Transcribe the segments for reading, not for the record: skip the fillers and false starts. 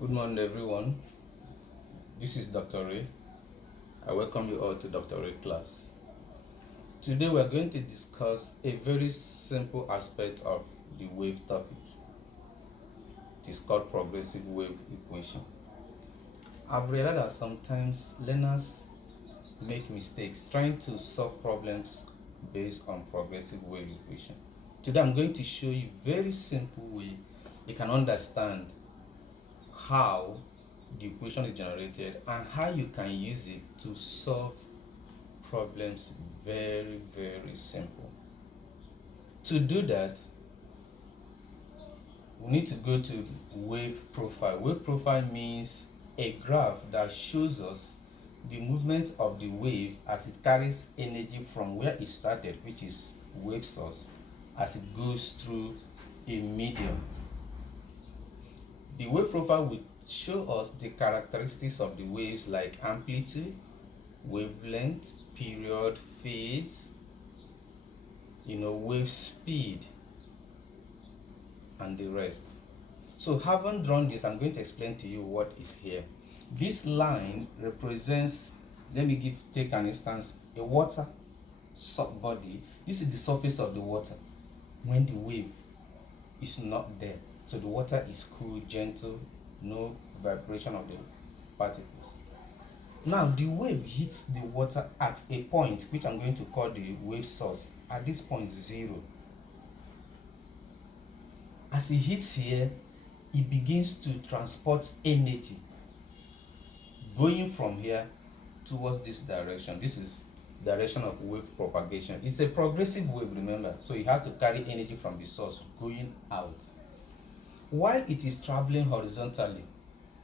Good morning, everyone. This is Dr. Ray. I welcome you all to Dr. Ray class. Today, we are going to discuss a very simple aspect of the wave topic. It is called progressive wave equation. I've realized that sometimes learners make mistakes trying to solve problems based on progressive wave equation. Today, I'm going to show you a very simple way you can understand how the equation is generated and how you can use it to solve problems very simple. To do that, we need to go to wave profile. Wave profile means a graph that shows us the movement of the wave as it carries energy from where it started, which is wave source, as it goes through a medium. The wave profile will show us the characteristics of the waves like amplitude, wavelength, period, phase, wave speed, and the rest. So having drawn this, I'm going to explain to you what is here. This line represents, take an instance, a water body. This is the surface of the water when the wave is not there. So the water is cool, gentle, no vibration of the particles. Now the wave hits the water at a point which I'm going to call the wave source. At this point 0. As it hits here, it begins to transport energy going from here towards this direction. This is direction of wave propagation. It's a progressive wave, remember, so it has to carry energy from the source going out. While it is traveling horizontally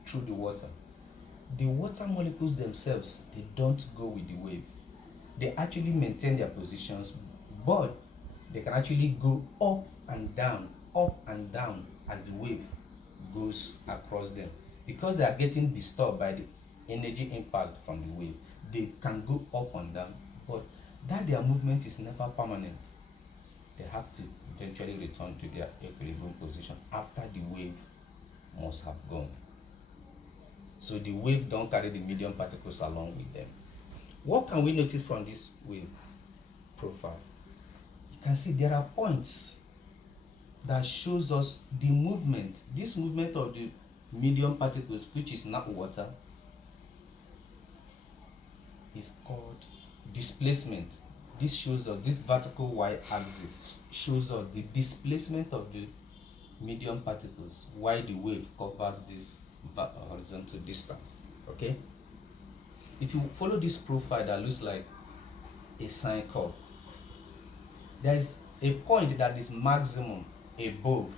through the water molecules themselves, they don't go with the wave. They actually maintain their positions, but they can actually go up and down as the wave goes across them. Because they are getting disturbed by the energy impact from the wave, they can go up and down, but that their movement is never permanent. They have to eventually return to their equilibrium position after the wave must have gone. So the wave don't carry the medium particles along with them. What can we notice from this wave profile? You can see there are points that shows us the movement. This movement of the medium particles, which is not water, is called displacement. This shows us, this vertical y-axis shows us the displacement of the medium particles while the wave covers this horizontal distance. Okay, if you follow this profile that looks like a sine curve, there is a point that is maximum above,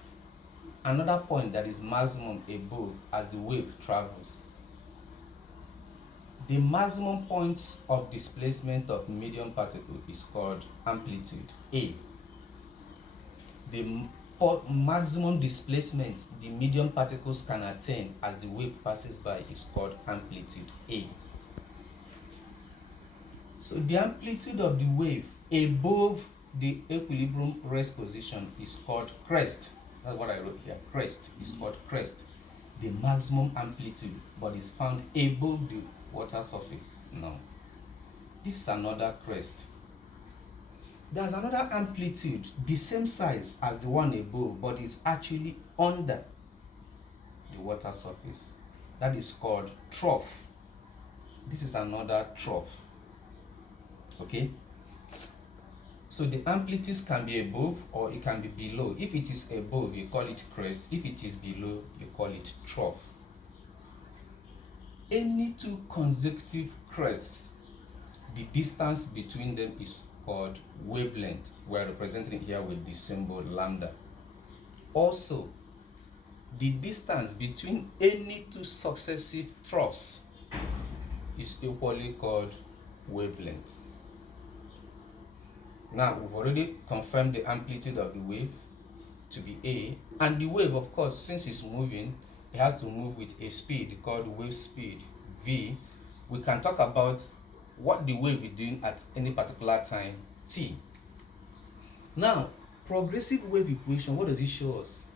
another point that is maximum above as the wave travels. The maximum points of displacement of medium particle is called amplitude A. The maximum displacement the medium particles can attain as the wave passes by is called amplitude A. So the amplitude of the wave above the equilibrium rest position is called crest. That's what I wrote here. Crest is called crest. The maximum amplitude, but is found above the water surface. Now, this is another crest. There's another amplitude, the same size as the one above, but is actually under the water surface. That is called trough. This is another trough. Okay? So the amplitudes can be above or it can be below. If it is above, you call it crest. If it is below, you call it trough. Any two consecutive crests, the distance between them is called wavelength. We are representing it here with the symbol lambda. Also, the distance between any two successive troughs is equally called wavelength. Now, we've already confirmed the amplitude of the wave to be A, and the wave, of course, since it's moving, it has to move with a speed called wave speed, V. We can talk about what the wave is doing at any particular time, T. Now, progressive wave equation, what does it show us?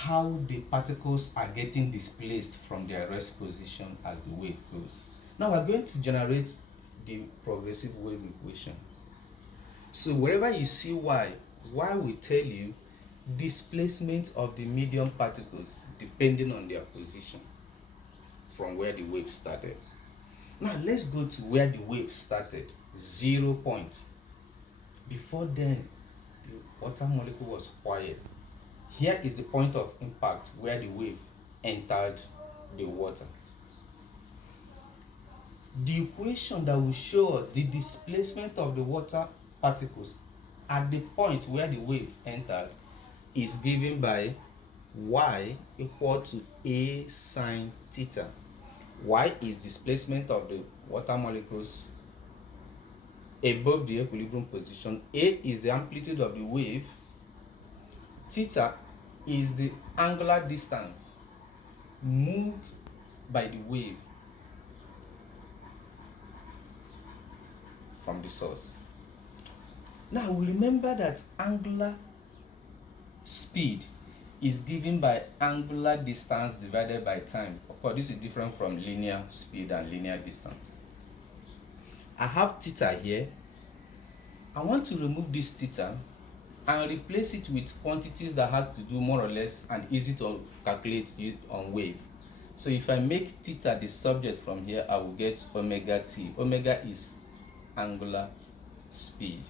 how the particles are getting displaced from their rest position as the wave goes. Now we're going to generate the progressive wave equation. So wherever you see y will tell you displacement of the medium particles depending on their position from where the wave started. Now let's go to where the wave started, 0 point. Before then, the water molecule was quiet. Here is the point of impact where the wave entered the water. The equation that will show us the displacement of the water particles at the point where the wave entered is given by y equal to a sine theta. Y is displacement of the water molecules above the equilibrium position. A is the amplitude of the wave. Theta is the angular distance moved by the wave from the source. Now we remember that angular speed is given by angular distance divided by time. Of course, this is different from linear speed and linear distance. I have theta here. I want to remove this theta and replace it with quantities that has to do more or less and easy to calculate on wave. So if I make theta the subject from here, I will get omega t. Omega is angular speed.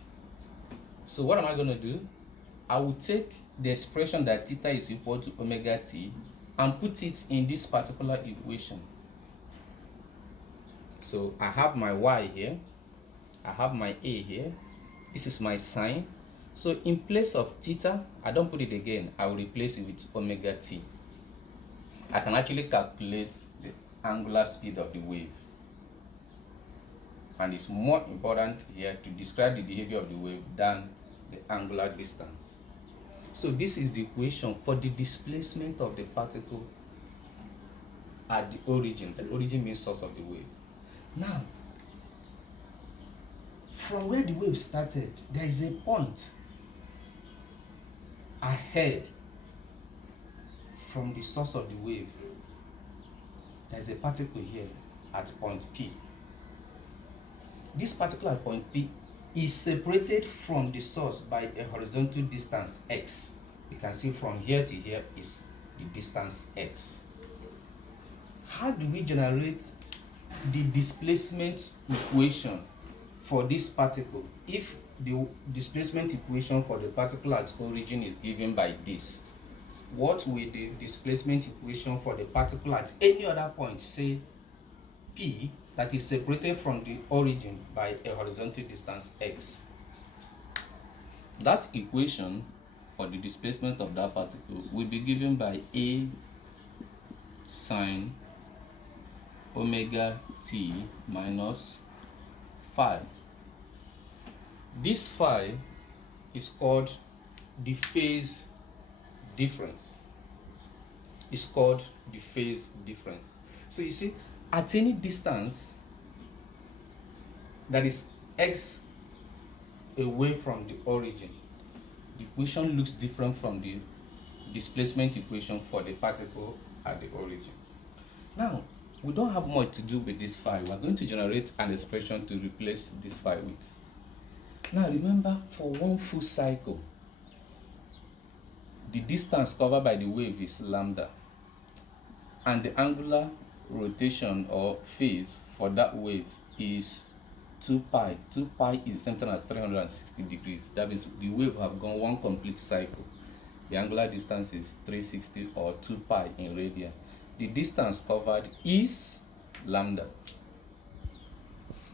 So what am I going to do? I will take the expression that theta is equal to omega t and put it in this particular equation. So I have my y here, I have my a here, this is my sine. So in place of theta, I don't put it again, I will replace it with omega t. I can actually calculate the angular speed of the wave. And it's more important here to describe the behavior of the wave than the angular distance. So this is the equation for the displacement of the particle at the origin. The origin means source of the wave. Now, from where the wave started, there is a point ahead from the source of the wave. There is a particle here at point P. This particular point P is separated from the source by a horizontal distance x. You can see from here to here is the distance x. How do we generate the displacement equation for this particle if the displacement equation for the particle at origin is given by this? What will the displacement equation for the particle at any other point, say P, that is separated from the origin by a horizontal distance x? That equation for the displacement of that particle will be given by a sine omega t minus phi. This phi is called the phase difference. It's called the phase difference. So you see, at any distance that is x away from the origin, the equation looks different from the displacement equation for the particle at the origin. Now, we don't have much to do with this phi. We're going to generate an expression to replace this phi with. Now remember, for one full cycle, the distance covered by the wave is lambda, and the angular rotation or phase for that wave is 2 pi. 2 pi is the same thing as 360 degrees. That means the wave have gone one complete cycle. The angular distance is 360 or 2 pi in radian. The distance covered is lambda.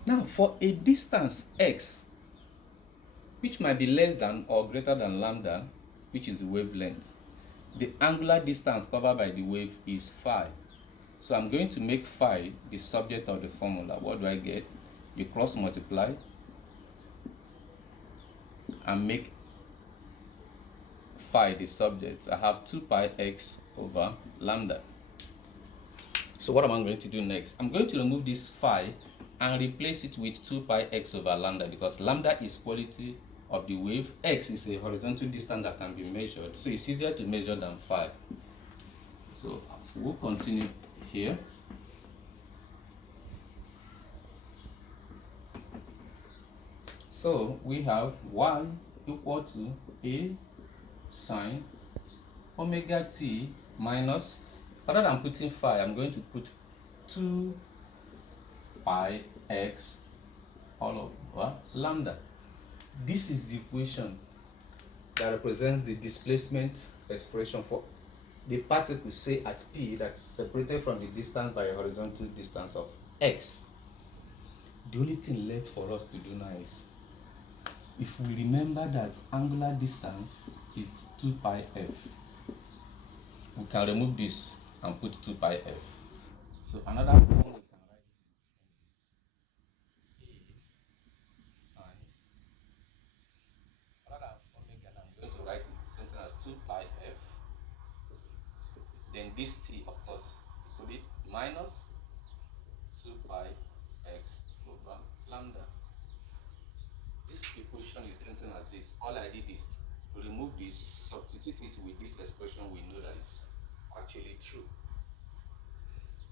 Now for a distance x, which might be less than or greater than lambda, which is the wavelength, the angular distance covered by the wave is phi. So I'm going to make phi the subject of the formula. What do I get? You cross multiply and make phi the subject. I have 2 pi x over lambda. So what am I going to do next? I'm going to remove this phi and replace it with 2 pi x over lambda, because lambda is quality of the wave. X is a horizontal distance that can be measured, so it's easier to measure than phi. So we'll continue here. So we have y equal to a sine omega t minus, rather than putting phi, I'm going to put 2 pi x all over lambda. This is the equation that represents the displacement expression for the particle, say at p, that's separated from the distance by a horizontal distance of x. The only thing left for us to do now is, if we remember that angular distance is 2 pi f, we can remove this and put 2 pi f. So another form we can write is a sine, rather than omega, I'm going to write it something as 2 pi f. Then this t, of course, put it minus 2 pi x over lambda. This equation is something as this. All I did is to remove this, substitute it with this expression, we know that is actually true.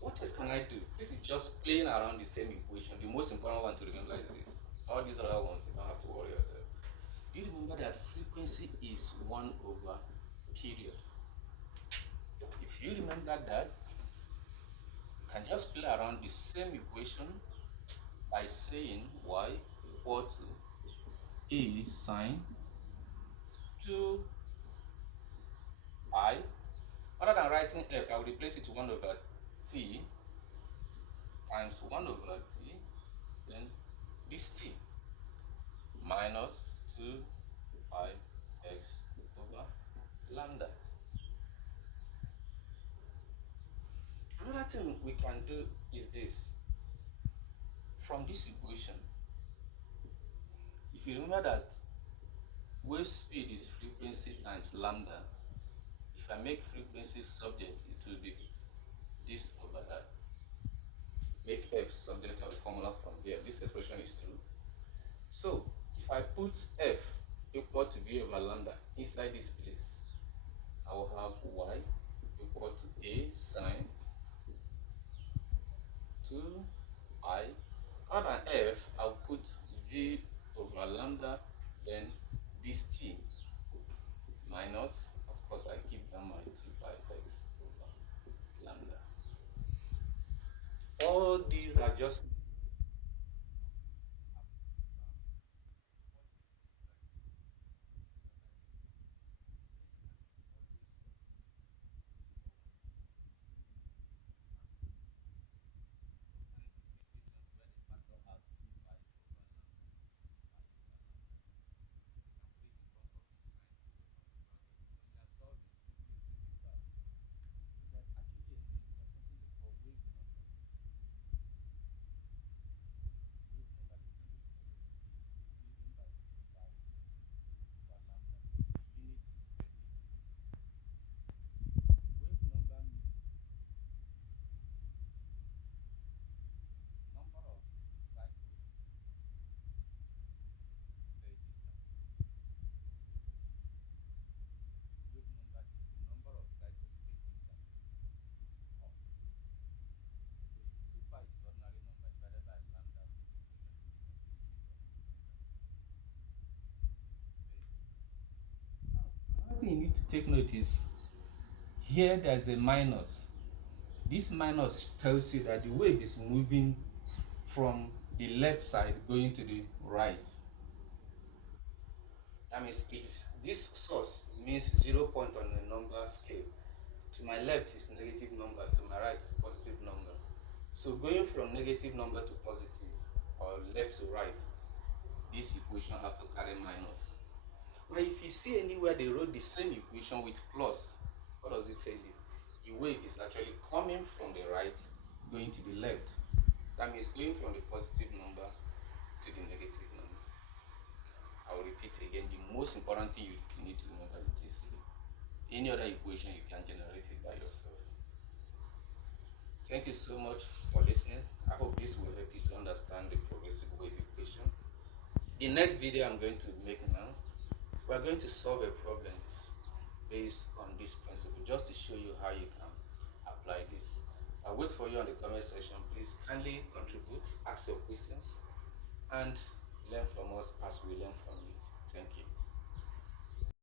What else can I do? This is just playing around the same equation. The most important one to remember is this. All these other ones, you don't have to worry yourself. Do you remember that frequency is 1 over period? If you remember that, you can just play around the same equation by saying y equal to a sine 2 pi. Rather than writing f, I will replace it to 1 over t times 1 over t, then this t minus 2 pi x over lambda. Another thing we can do is this. From this equation, if you remember that wave speed is frequency times lambda, if I make frequency subject, it will be this over that. Make f subject of the formula from there. This expression is true. So if I put f equal to v over lambda inside this place, I will have y equal to a sine 2 pi. Rather than f, I'll put v over lambda, then this t minus, of course, I keep down my 2 pi x over lambda. All these are just another thing you need to take note is here there's a minus. This minus tells you that the wave is moving from the left side going to the right. That means if this source means 0 point on a number scale, to my left is negative numbers, to my right positive numbers. So going from negative number to positive, or left to right, this equation has to carry minus. But if you see anywhere they wrote the same equation with plus, what does it tell you? The wave is actually coming from the right, going to the left. That means going from the positive number to the negative number. I will repeat again, the most important thing you need to remember is this. Any other equation, you can generate it by yourself. Thank you so much for listening. I hope this will help you to understand the progressive wave equation. The next video I'm going to make now, we're going to solve a problem based on this principle, just to show you how you can apply this. I'll wait for you on the comment section. Please kindly contribute, ask your questions, and learn from us as we learn from you.